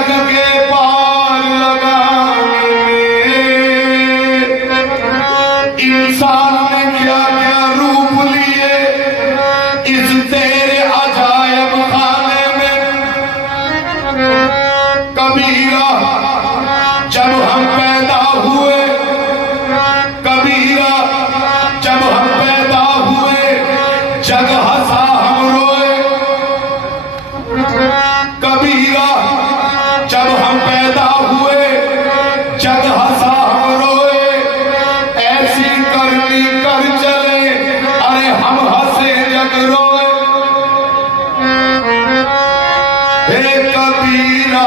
जग के पार लगाने में इंसान ने क्या क्या रूप लिए इस तेरे अजायब खाने में। कबीरा जब हम पैदा हुए, कबीरा जब हम पैदा हुए, जग हंसा हम रोए। कबीरा जब हम पैदा हुए, जग हंसा हम रोए। ऐसी करनी कर चले, अरे हम हंसे जग रोए। हे कबीरा